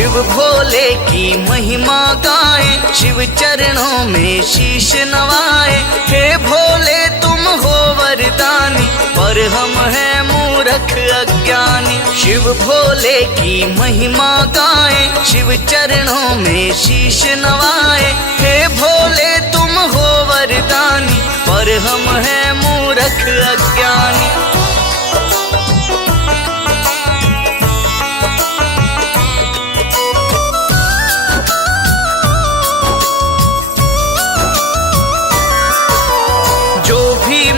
शिव भोले की महिमा गाएं, शिव चरणों में शीश नवाएं। हे भोले तुम हो वरदानी, पर हम हैं मूर्ख अज्ञानी। शिव भोले की महिमा गाएं, शिव चरणों में शीश नवाएं। हे भोले तुम हो वरदानी, पर हम हैं मूर्ख अज्ञानी।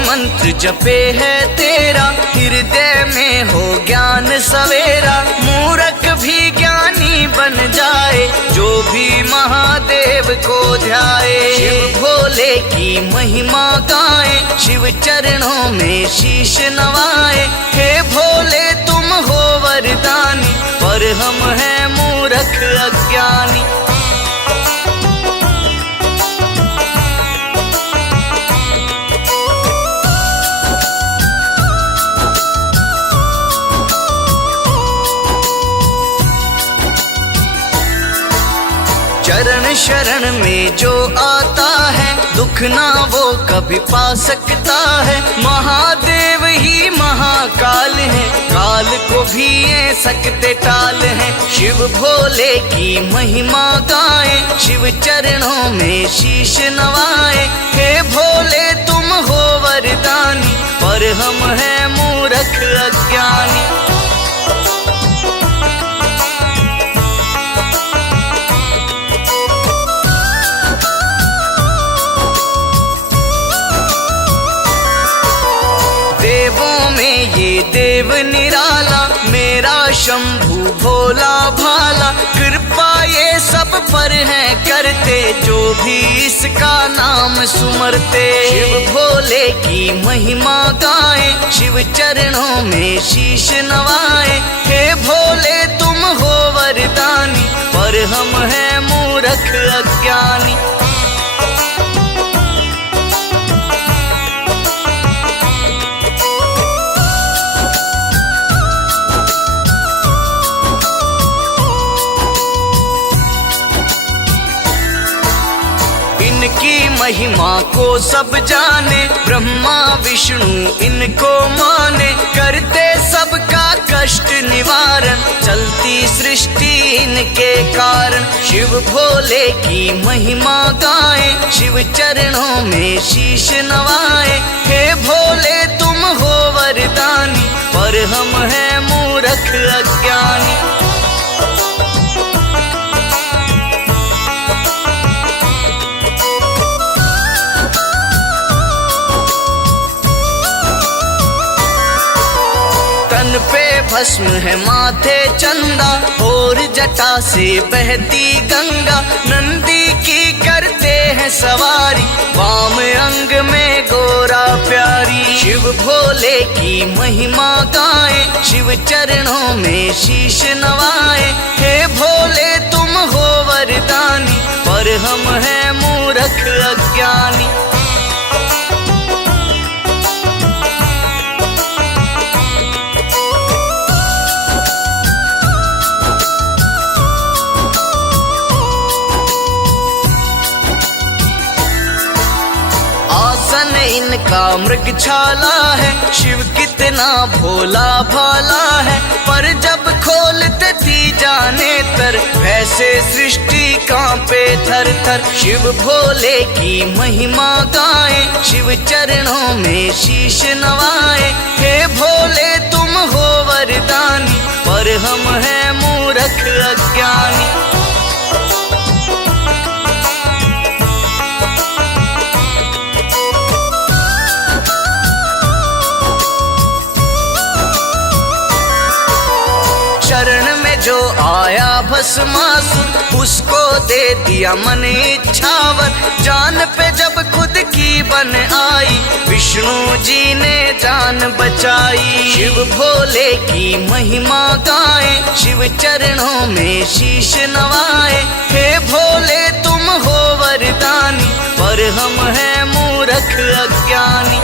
मंत्र जपे है तेरा, हृदय में हो ज्ञान सवेरा। मूर्ख भी ज्ञानी बन जाए, जो भी महादेव को ध्याए। शिव भोले की महिमा गाएं, शिव चरणों में शीश नवाएं। हे भोले तुम हो वरदानी, पर हम हैं मूर्ख अज्ञानी। चरण शरण में जो आता है, दुख ना वो कभी पा सकता है। महादेव ही महाकाल है, काल को भी ये सकते टाल है। शिव भोले की महिमा गाएं, शिव चरणों में शीश नवाएं। हे भोले तुम हो वरदानी, पर हम हैं मूर्ख अज्ञानी। देवों में ये देव निराला, मेरा शंभू भोला भाला। कृपा ये सब पर है करते, जो भी इसका नाम सुमरते। शिव भोले की महिमा गाएं, शिव चरणों में शीश नवाएं। हे भोले तुम हो वरदानी, पर हम हैं मूर्ख अज्ञानी। इनकी महिमा को सब जाने, ब्रह्मा विष्णु इनको माने। करते सबका कष्ट निवारण, चलती सृष्टि इनके कारण। शिव भोले की महिमा गाएं, शिव चरणों में शीश नवाएं। हे भोले तुम हो वरदानी, पर हम हैं मूर्ख अज्ञानी। तन पे भस्म है माथे चंदा, और जटा से बहती गंगा। नंदी की करते हैं सवारी, वाम अंग में गोरा प्यारी। शिव भोले की महिमा गाएं, शिव चरणों में शीश नवाएं। हे भोले तुम हो वरदानी, पर हम हैं मूर्ख अज्ञानी। इनका मृगछाला है, शिव कितना भोला भाला है। पर जब खोलते तीजा नेत्र, वैसे सृष्टि कांपे थर थर। शिव भोले की महिमा गाएं, शिव चरणों में शीश नवाएं। हे भोले तुम हो वरदानी, पर हम हैं मूर्ख अज्ञानी। शरण में जो आया भस्मासुर, उसको दे दिया मन इच्छावर। जान पे जब खुद की बन आई, विष्णु जी ने जान बचाई। शिव भोले की महिमा गाएं, शिव चरणों में शीश नवाएं। हे भोले तुम हो वरदानी, पर हम हैं मूर्ख अज्ञानी।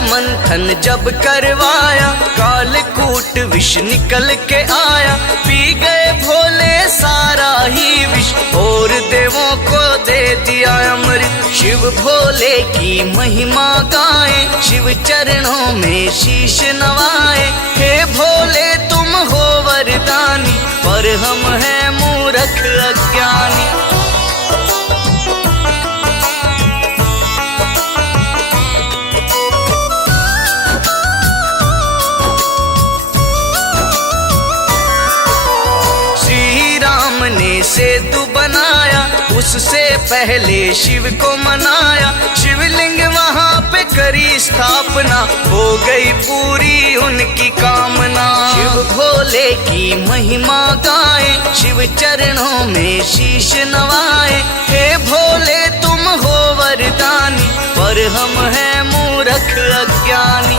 मंथन जब करवाया, कालकूट विष निकल के आया। पी गए भोले सारा ही विष, और देवों को दे दिया अमृत। शिव भोले की महिमा गाए, शिव चरणों में शीश नवाए। हे भोले तुम हो वरदानी, पर हम हैं मूर्ख अज्ञानी। ने सेतु बनाया, उससे पहले शिव को मनाया। शिवलिंग वहां पे करी स्थापना, हो गई पूरी उनकी कामना। शिव भोले की महिमा गाए, शिव चरणों में शीश नवाए। हे भोले तुम हो वरदानी, पर हम हैं मूर्ख अज्ञानी।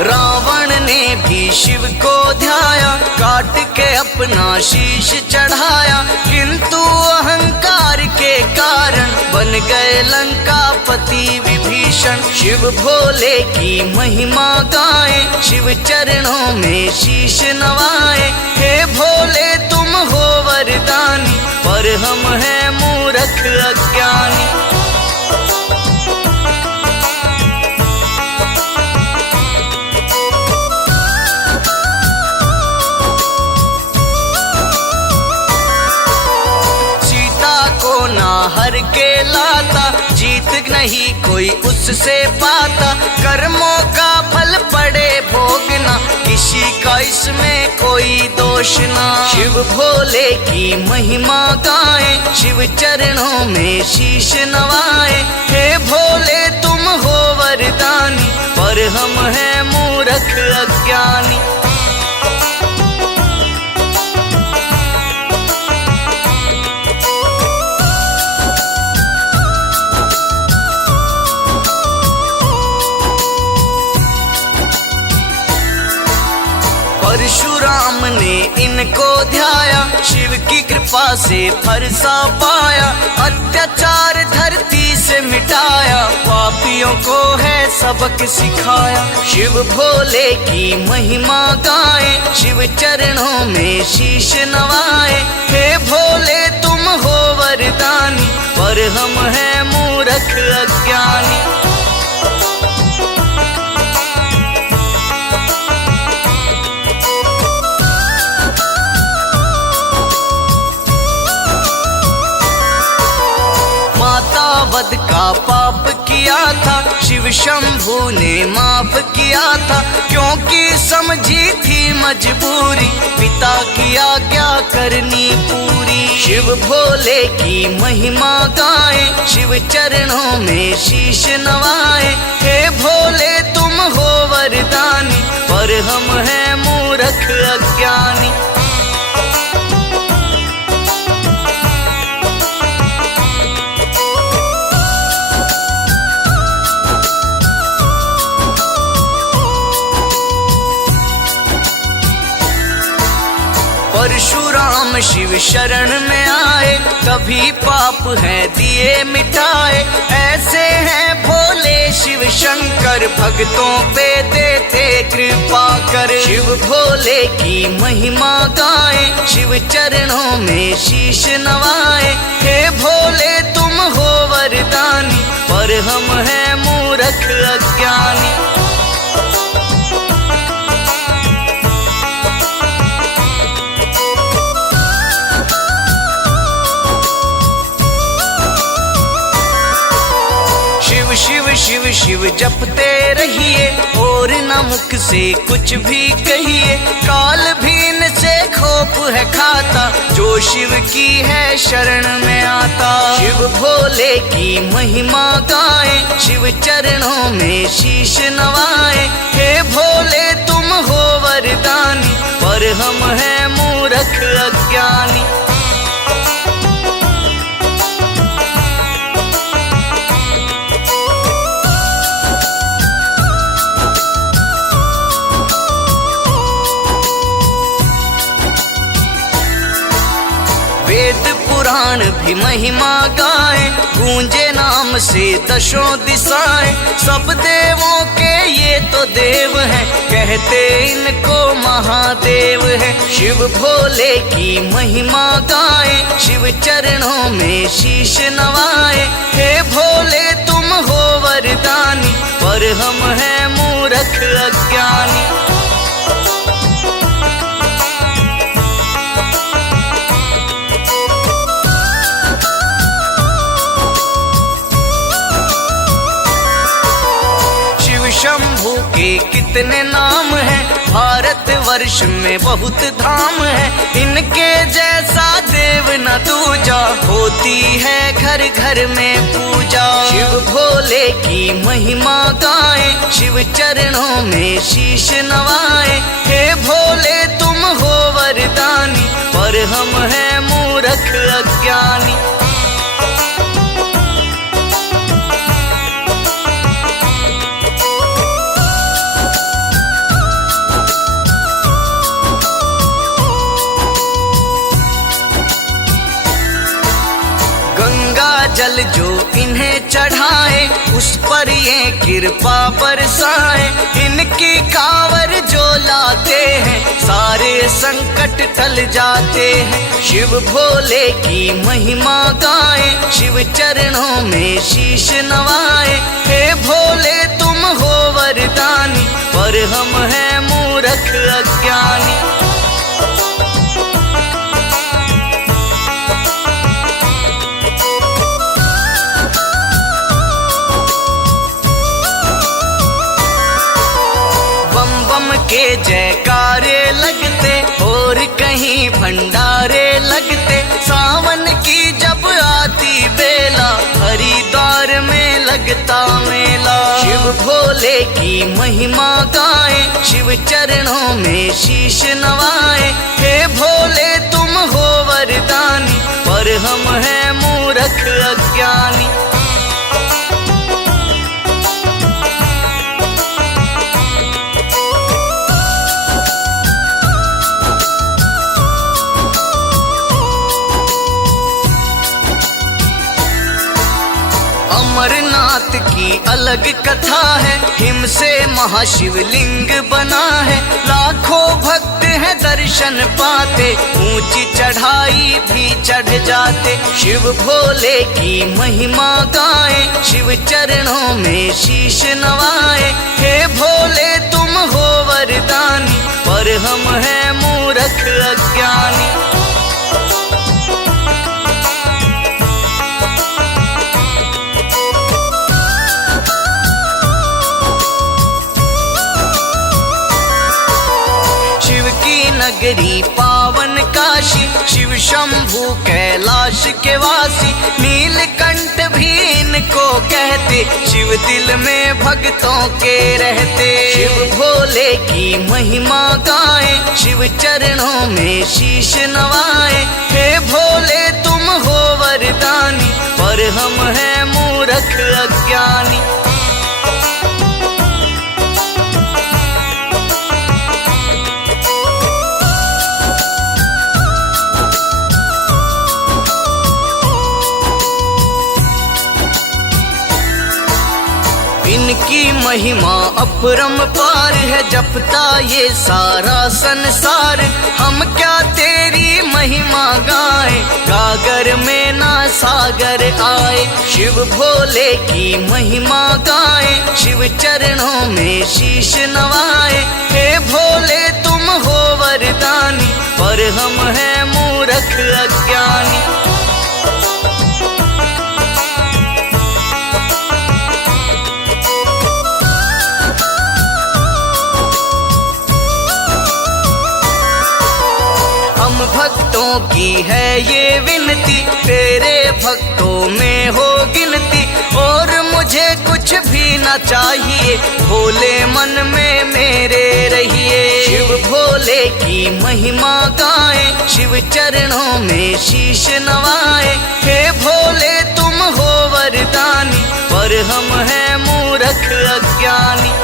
रावण ने भी शिव को ध्याया, काट के अपना शीश चढ़ाया। किंतु अहंकार के कारण बन गए लंकापति विभीषण। शिव भोले की महिमा गाए, शिव चरणों में शीश नवाए। हे भोले तुम हो वरदानी, पर हम हैं मूर्ख अज्ञानी। हर के लाता, जीत नहीं कोई उससे पाता। कर्मों का फल पड़े भोगना, किसी का इसमें कोई दोष ना। शिव भोले की महिमा गाए, शिव चरणों में शीश नवाए। हे भोले तुम हो वरदानी, पर हम हैं मूर्ख अज्ञानी। परशुराम ने इनको ध्याया, शिव की कृपा से फरसा पाया। अत्याचार धरती से मिटाया, पापियों को है सबक सिखाया। शिव भोले की महिमा गाए, शिव चरणों में शीश नवाए। हे भोले तुम हो वरदानी, पर हम हैं मूर्ख अज्ञानी। वध का पाप किया था, शिव शंभू ने माफ किया था। क्योंकि समझी थी मजबूरी, पिता की आज्ञा करनी पूरी। शिव भोले की महिमा गाए, शिव चरणों में शीश नवाए। हे भोले तुम हो वरदानी, पर हम हैं मूर्ख अज्ञानी। परशुराम शिव शरण में आए, कभी पाप है दिए मिटाए। ऐसे हैं भोले शिव शंकर, भक्तों पे देते कृपा कर। शिव भोले की महिमा गाए, शिव चरणों में शीश नवाए। हे भोले तुम हो वरदानी, पर हम हैं मूर्ख अज्ञानी। शिव शिव शिव जपते रहिए, और न मुख से कुछ भी कहिए। काल भीन से खोप है खाता, जो शिव की है शरण में आता। शिव भोले की महिमा गाए, शिव चरणों में शीश नवाए। हे भोले तुम हो वरदानी, पर हम हैं मूर्ख अज्ञानी। पुराण भी महिमा गाए, गूंजे नाम से दशों दिशाएं। सब देवों के ये तो देव हैं, कहते इनको महादेव है। शिव भोले की महिमा गाए, शिव चरणों में शीश नवाए। हे भोले तुम हो वरदानी, पर हम हैं मूर्ख अज्ञानी। शंभू के कितने नाम हैं, भारत वर्ष में बहुत धाम है। इनके जैसा देव न दूजा, होती है घर घर में पूजा। शिव भोले की महिमा गाए, शिव चरणों में शीश नवाए। हे भोले तुम हो वरदानी, पर हम हैं मूर्ख अज्ञानी। जल जो इन्हें चढ़ाए, उस पर ये कृपा बरसाए। इनकी कांवर जो लाते हैं, सारे संकट टल जाते हैं। शिव भोले की महिमा गाए, शिव चरणों में शीश नवाए। हे भोले तुम हो वरदानी, पर हम हैं मूर्ख अज्ञानी। के जयकारे लगते, और कहीं भंडारे लगते। सावन की जब आती बेला, हरिद्वार में लगता मेला। शिव भोले की महिमा गाए, शिव चरणों में शीश नवाए। हे भोले तुम हो वरदानी, पर हम हैं मूर्ख अज्ञानी। अमरनाथ की अलग कथा है, हिम से महाशिवलिंग बना है। लाखों भक्त हैं दर्शन पाते, ऊंची चढ़ाई भी चढ़ जाते। शिव भोले की महिमा गाए, शिव चरणों में शीश नवाए। हे भोले तुम हो वरदानी, पर हम हैं मूर्ख अज्ञानी। नगरी पावन काशी, शिव शंभू कैलाश के वासी। नीलकंठ भी इनको कहते, शिव दिल में भक्तों के रहते। शिव भोले की महिमा गाए, शिव चरणों में शीश नवाए। हे भोले तुम हो वरदानी, पर हम हैं मूर्ख अज्ञानी। इनकी महिमा अपरंपार है, जपता ये सारा संसार। हम क्या तेरी महिमा गाए, गागर में ना सागर आए। शिव भोले की महिमा गाए, शिव चरणों में शीश नवाए। हे भोले तुम हो वरदानी, पर हम हैं मूर्ख अज्ञानी। हम भक्तों की है ये विनती, तेरे भक्तों में हो गिनती। और मुझे कुछ भी न चाहिए, भोले मन में मेरे रहिए। शिव भोले की महिमा गाए, शिव चरणों में शीश नवाए। हे भोले तुम हो वरदानी, पर हम हैं मूर्ख अज्ञानी।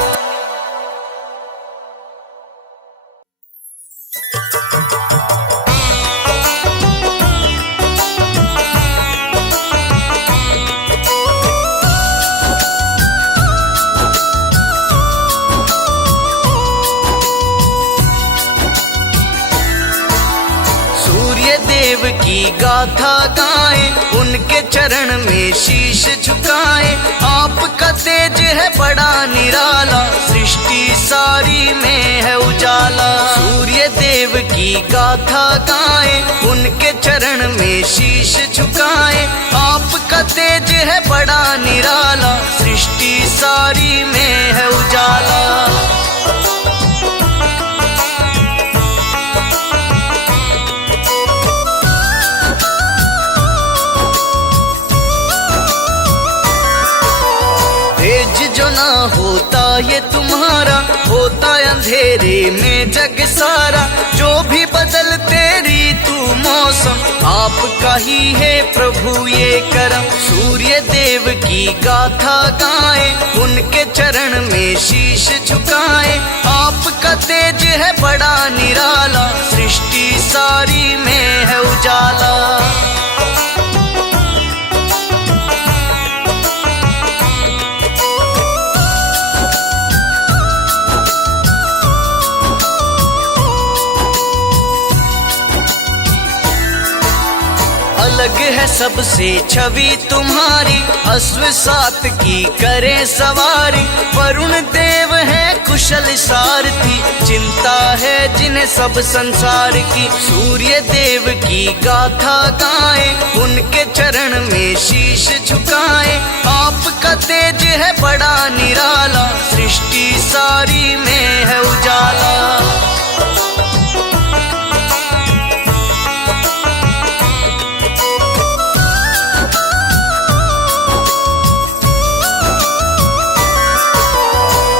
की गाथा गाएं, उनके चरण में शीश झुकाएं। आपका तेज है बड़ा निराला, सृष्टि सारी में है उजाला। सूर्य देव की गाथा गाएं, उनके चरण में शीश झुकाएं। आपका तेज है बड़ा निराला, सृष्टि सारी में है उजाला। तेज जो ना होता ये तुम्हारा, होता अंधेरे में जग सारा। जो भी बदलते ऋतु मौसम, आपका ही है प्रभु ये करम। सूर्य देव की गाथा गाएं, उनके चरण में शीश झुकाएं। आपका तेज है बड़ा निराला, सृष्टि सारी में है उजाला। अलग है सबसे छवि तुम्हारी, अश्व सात की करे सवारी। वरुण देव है कुशल सारथी, चिंता है जिन्हें सब संसार की। सूर्य देव की गाथा गाएं, उनके चरण में शीश झुकाएं। आपका तेज है बड़ा निराला, सृष्टि सारी में है उजाला।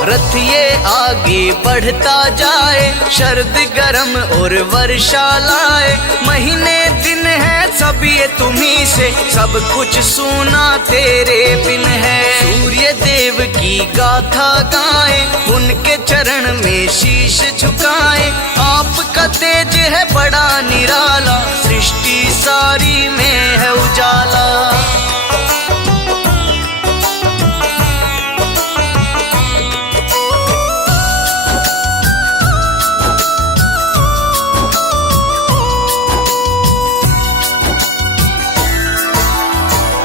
रथ ये आगे बढ़ता जाए, शरद गरम और वर्षा लाए। महीने दिन है सब ये तुम्ही से, सब कुछ सूना तेरे बिन है। सूर्य देव की गाथा गाएं, उनके चरण में शीश झुकाएं। आपका तेज है बड़ा निराला, सृष्टि सारी में है उजाला।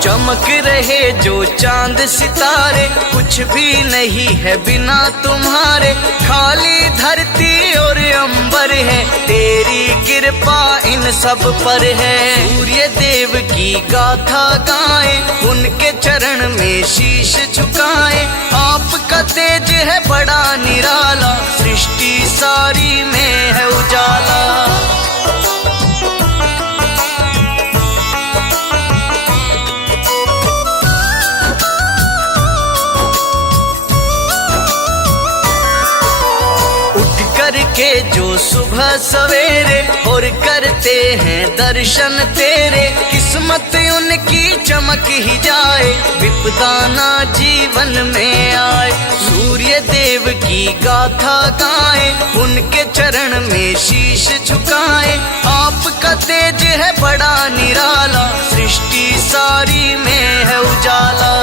चमक रहे जो चांद सितारे, कुछ भी नहीं है बिना तुम्हारे। खाली धरती और अंबर है, तेरी कृपा इन सब पर है। सूर्य देव की गाथा गाएं, उनके चरण में शीश झुकाएं। आपका तेज है बड़ा निराला, सृष्टि सारी में है उजाला। के जो सुबह सवेरे और करते हैं दर्शन तेरे। किस्मत उनकी चमक ही जाए, विपदा ना जीवन में आए। सूर्य देव की गाथा गाएं, उनके चरण में शीश झुकाएं। आपका तेज है बड़ा निराला, सृष्टि सारी में है उजाला।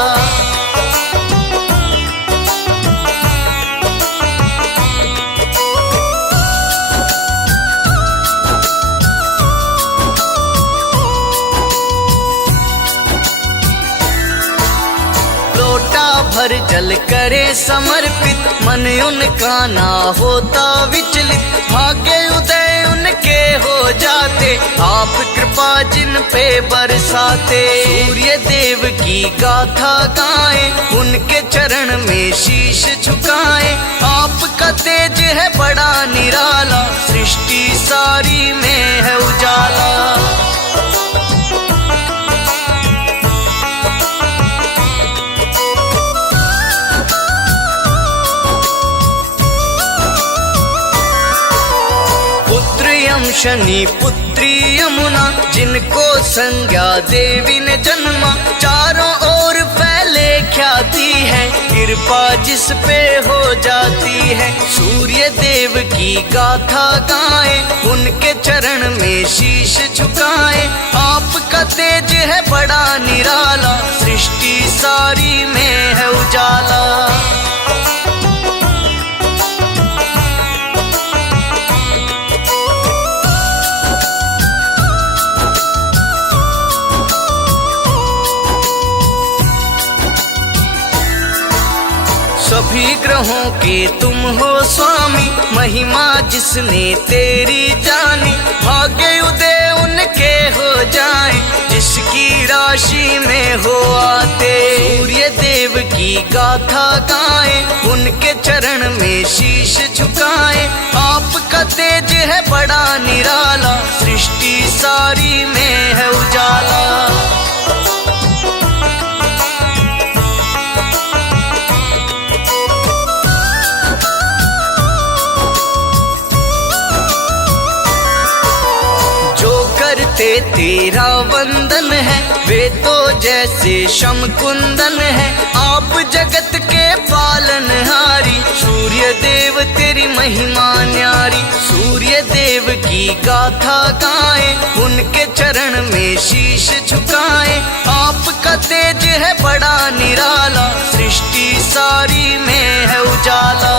भर जल करे समर्पित, मन उनका ना होता विचलित। भाग्य उदय उनके हो जाते, आप कृपा जिन पे बरसाते। सूर्य देव की गाथा गाएं, उनके चरण में शीश झुकाएं। आपका तेज है बड़ा निराला, सृष्टि सारी में है उजाला। शनि पुत्री यमुना, जिनको संज्ञा देवी ने जन्मा। चारों ओर फैले ख्याति है, कृपा जिस पे हो जाती है। सूर्य देव की गाथा गाएं, उनके चरण में शीश झुकाएं। आपका तेज है बड़ा निराला, सृष्टि सारी में है उजाला। सभी ग्रहों के तुम हो स्वामी, महिमा जिसने तेरी जानी, भाग्य उदय उनके हो जाए जिसकी राशि में हो आते। सूर्य देव की गाथा गाए, उनके चरण में शीश झुकाए, आपका तेज है बड़ा निराला, सृष्टि सारी में है उजाला। तेरा वंदन है, वे तो जैसे शमकुंदन है, आप जगत के पालनहारी, सूर्य देव तेरी महिमा न्यारी। सूर्य देव की गाथा गाए, उनके चरण में शीश झुकाए, आपका तेज है बड़ा निराला, सृष्टि सारी में है उजाला।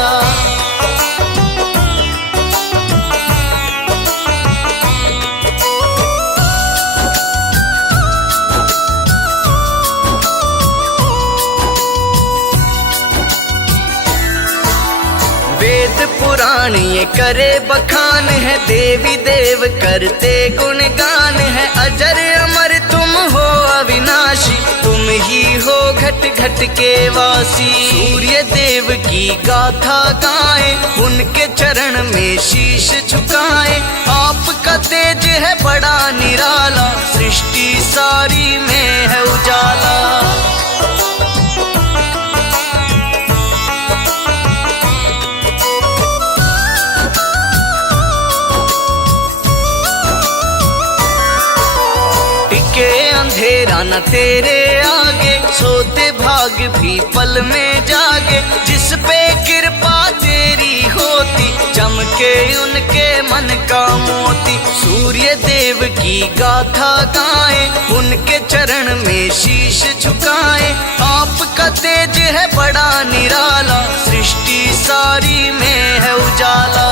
वेद पुराण ये करे बखान है, देवी देव करते गुणगान है, अजर अमर तुम हो अविनाशी, तुम ही हो घट घट के वासी। सूर्य देव की गाथा गाए, उनके चरण में शीश झुकाए, आपका तेज है बड़ा निराला, सृष्टि सारी में है उजाला। के अंधेरा न तेरे आगे, सोते भाग भी पल में जागे, जिस पे कृपा तेरी होती, चमके उनके मन का मोती। सूर्य देव की गाथा गाए, उनके चरण में शीश झुकाए, आपका तेज है बड़ा निराला, सृष्टि सारी में है उजाला।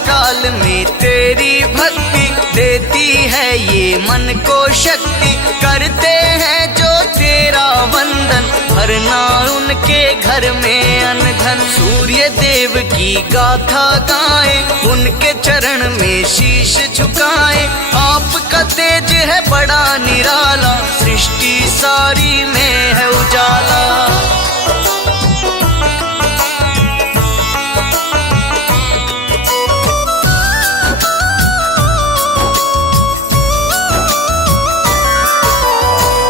काल में तेरी भक्ति देती है ये मन को शक्ति, करते हैं जो तेरा वंदन, भरना उनके घर में अन्न धन। सूर्य देव की गाथा गाए, उनके चरण में शीश झुकाए, आपका तेज है बड़ा निराला, सृष्टि सारी में है उजाला।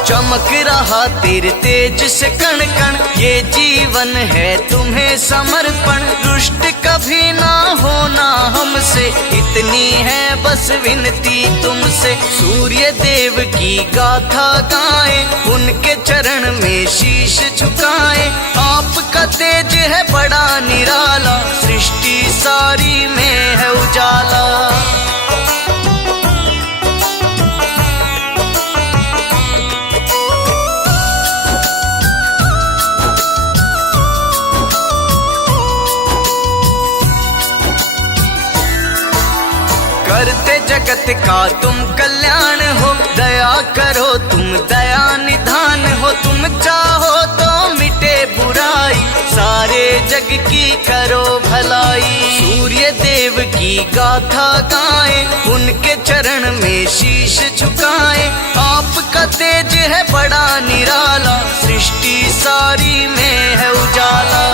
चमक रहा तेरे तेज से कण कण, ये जीवन है तुम्हें समर्पण, रुष्ट कभी ना होना हमसे, इतनी है बस विनती तुमसे। सूर्य देव की गाथा गाए, उनके चरण में शीश झुकाए, आपका तेज है बड़ा निराला, सृष्टि सारी में है उजाला। करते जगत का तुम कल्याण हो, दया करो तुम दया निधान हो, तुम चाहो तो मिटे बुराई, सारे जग की करो भलाई। सूर्य देव की गाथा गाए, उनके चरण में शीश झुकाए, आपका तेज है बड़ा निराला, सृष्टि सारी में है उजाला।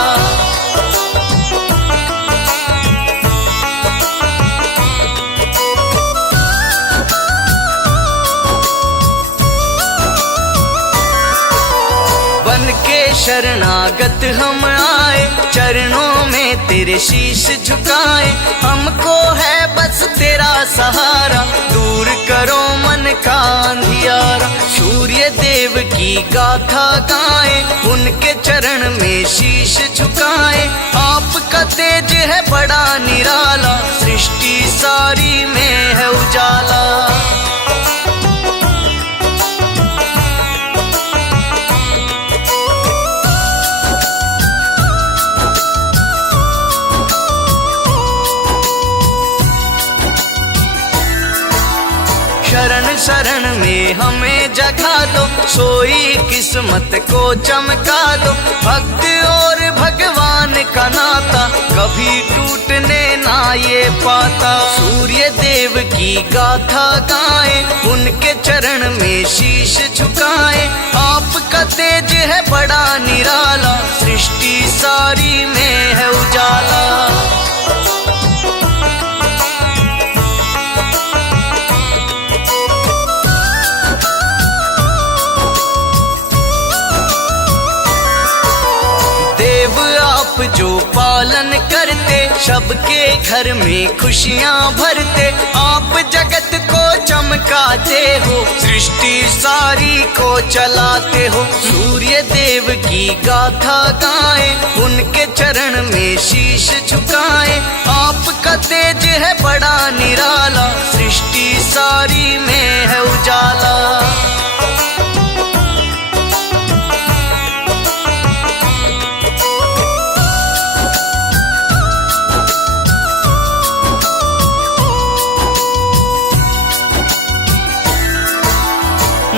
शरणागत हम आए, चरणों में तेरे शीश झुकाए, हमको है बस तेरा सहारा, दूर करो मन का अंधियारा। सूर्य देव की गाथा गाए, उनके चरण में शीश झुकाए, आपका तेज है बड़ा निराला, सृष्टि सारी में है उजाला। चरण शरण में हमें जगा दो, सोई किस्मत को चमका दो। भक्त और भगवान का नाता कभी टूटने ना ये पाता। सूर्य देव की गाथा गाएं, उनके चरण में शीश झुकाएं। आपका तेज है बड़ा निराला, सृष्टि सारी में है उजाला। जो पालन करते, सबके घर में खुशियाँ भरते। आप जगत को चमकाते हो, सृष्टि सारी को चलाते हो। सूर्य देव की गाथा गाएं, उनके चरण में शीश झुकाएं। आपका तेज है बड़ा निराला, सृष्टि सारी में है उजाला।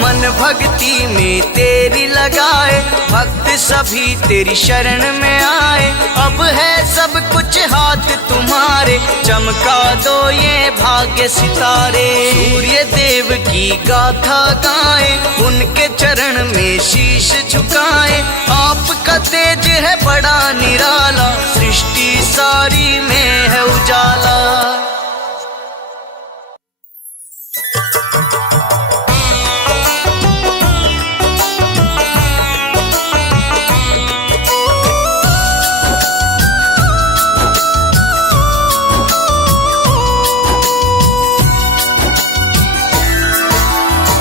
मन भक्ति में तेरी लगाए, भक्त सभी तेरी शरण में आए। अब है सब कुछ हाथ तुम्हारे, चमका दो ये भाग्य सितारे। सूर्य देव की गाथा गाएं, उनके चरण में शीश झुकाएं। आपका तेज है बड़ा निराला, सृष्टि सारी में है उजाला।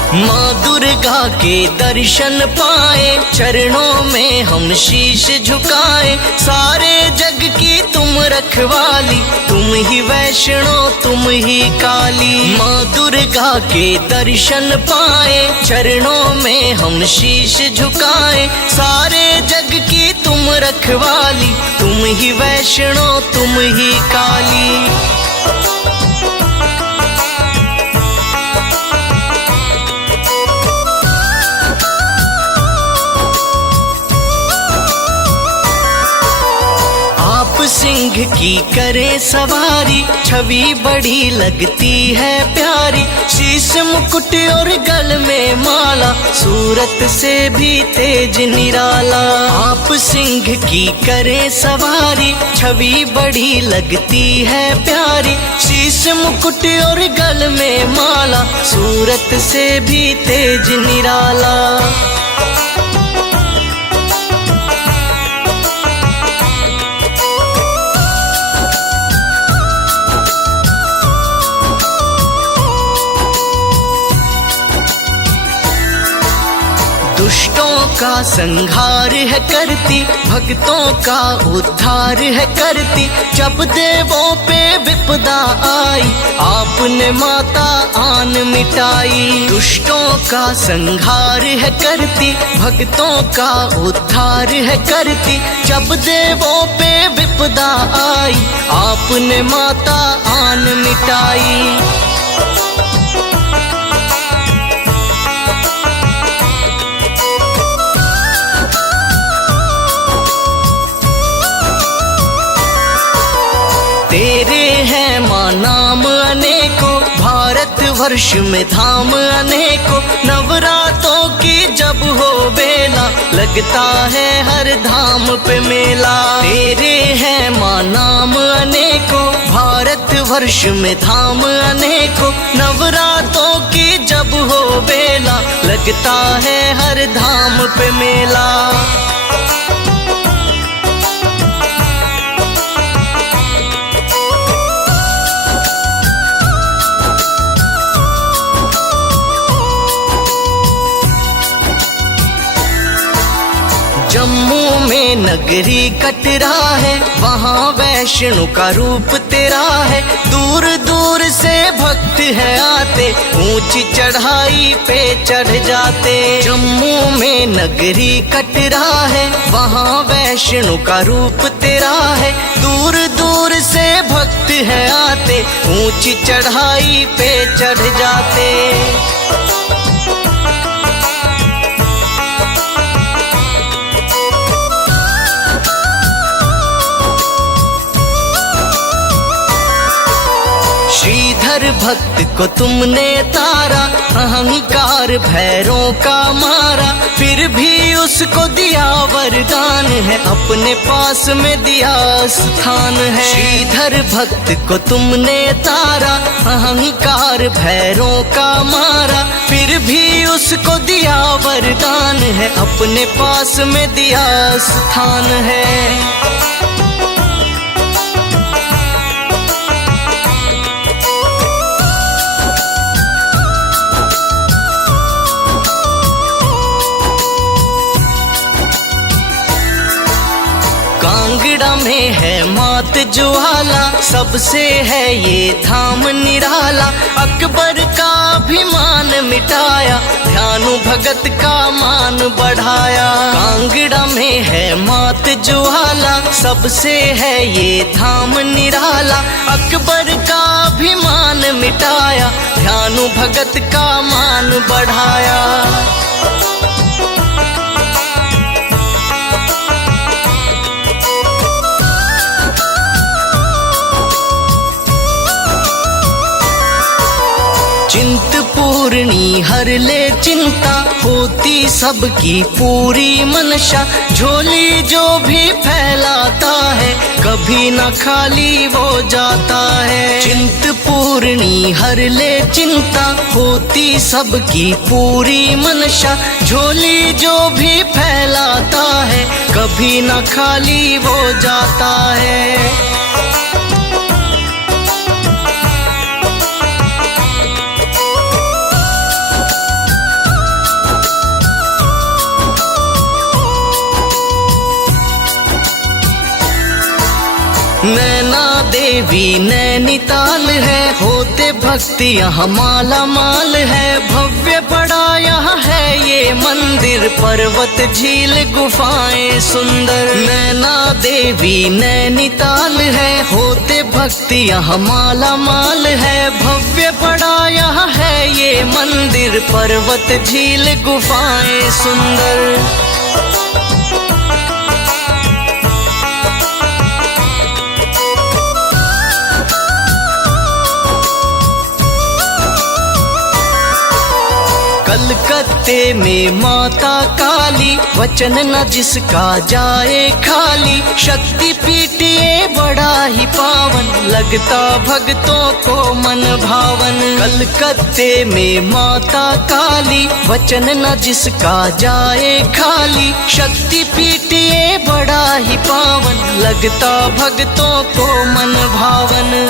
माँ दुर्गा के दर्शन पाए, चरणों में हम शीश झुकाए। सारे जग की तुम रखवाली, तुम ही वैष्णो तुम ही काली। माँ दुर्गा के दर्शन पाए, चरणों में हम शीश झुकाए। सारे जग की तुम रखवाली, तुम ही वैष्णो तुम ही काली। सिंह की करे सवारी, छवि बड़ी लगती है प्यारी। शीश मुकुट और गल में माला, सूरत से भी तेज निराला। आप सिंह की करे सवारी, छवि बड़ी लगती है प्यारी। शीश मुकुट और गल में माला, सूरत से भी तेज निराला। दुष्टों का संहार है करती, भक्तों का उद्धार है करती। जब देवों पे विपदा आई, आपने माता आन मिटाई। दुष्टों का संहार है करती, भक्तों का उद्धार है करती। जब देवों पे विपदा आई, आपने माता आन मिटाई। तेरे हैं माँ नाम अनेकों, भारत वर्ष में धाम अनेकों। नवरातों की जब हो बेला, लगता है हर धाम पे मेला। तेरे हैं माँ नाम अनेकों, भारत वर्ष में धाम अनेकों। नवरातों की जब हो बेला, लगता है हर धाम पे मेला। जम्मू में नगरी कटरा है, वहाँ वैष्णो का रूप तेरा है। दूर दूर से भक्त है आते, ऊंची चढ़ाई पे चढ़ जाते। जम्मू में नगरी कटरा है, वहाँ वैष्णो का रूप तेरा है। दूर दूर से भक्त है आते, ऊंची चढ़ाई पे चढ़ जाते। श्रीधर भक्त को तुमने तारा, अहंकार भैरों का मारा, फिर भी उसको दिया वरदान है, अपने पास में दिया स्थान है। श्रीधर भक्त को तुमने तारा, अहंकार भैरों का मारा, फिर भी उसको दिया वरदान है, अपने पास में दिया स्थान है। कांगड़ा में है मात ज्वाला, सबसे है ये धाम निराला, अकबर का अभिमान मिटाया, ध्यानु भगत का मान बढ़ाया। कांगड़ा में है मात ज्वाला, सबसे है ये धाम निराला, अकबर का अभिमान मिटाया, ध्यानु भगत का मान बढ़ाया। चिंतपूर्णी हर ले चिंता, होती सबकी पूरी मनशा, झोली जो भी फैलाता है, कभी न खाली वो जाता है। चिंतपूर्णी हर ले चिंता, होती सबकी पूरी मनशा, झोली जो भी फैलाता है, कभी न खाली वो जाता है। नैना देवी नैनीताल है, होते भक्ति यहाँ माला माल है, भव्य बड़ा यहाँ है ये मंदिर, पर्वत झील गुफाएं सुंदर। नैना देवी नैनीताल है, होते भक्ति यहाँ माला माल है, भव्य बड़ा यहाँ है ये मंदिर, पर्वत झील गुफाएं सुंदर। कलकत्ते में माता काली, वचन न जिसका जाए खाली, शक्ति पीठ ये बड़ा ही पावन, लगता भक्तों को मन भावन। कलकत्ते में माता काली, वचन न जिसका जाए खाली, शक्ति पीठ ये बड़ा ही पावन, लगता भक्तों को मन भावन।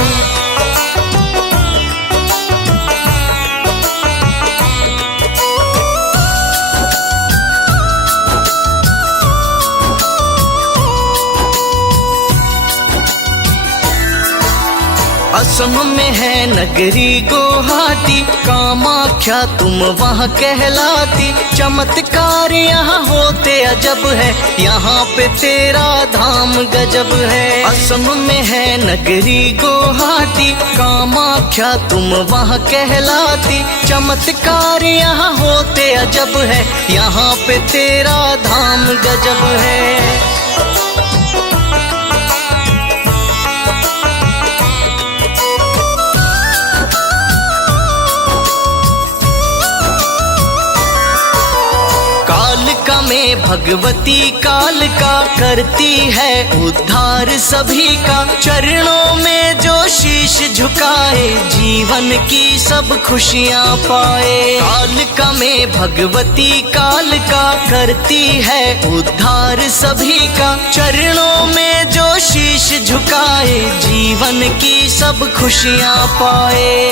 असम में है नगरी गुवाहाटी, कामाख्या तुम वहाँ कहलाती, चमत्कार यहाँ होते अजब है, यहाँ पे तेरा धाम गजब है। असम में है नगरी गुवाहाटी, कामाख्या तुम वहाँ कहलाती, चमत्कार यहाँ होते अजब है, यहाँ पे तेरा धाम गजब है। कालका में भगवती कालका, करती है उद्धार सभी का, चरणों में जो शीश झुकाए, जीवन की सब खुशियाँ पाए। कालका में भगवती कालका, करती है उद्धार सभी का, चरणों में जो शीश झुकाए, जीवन की सब खुशियाँ पाए।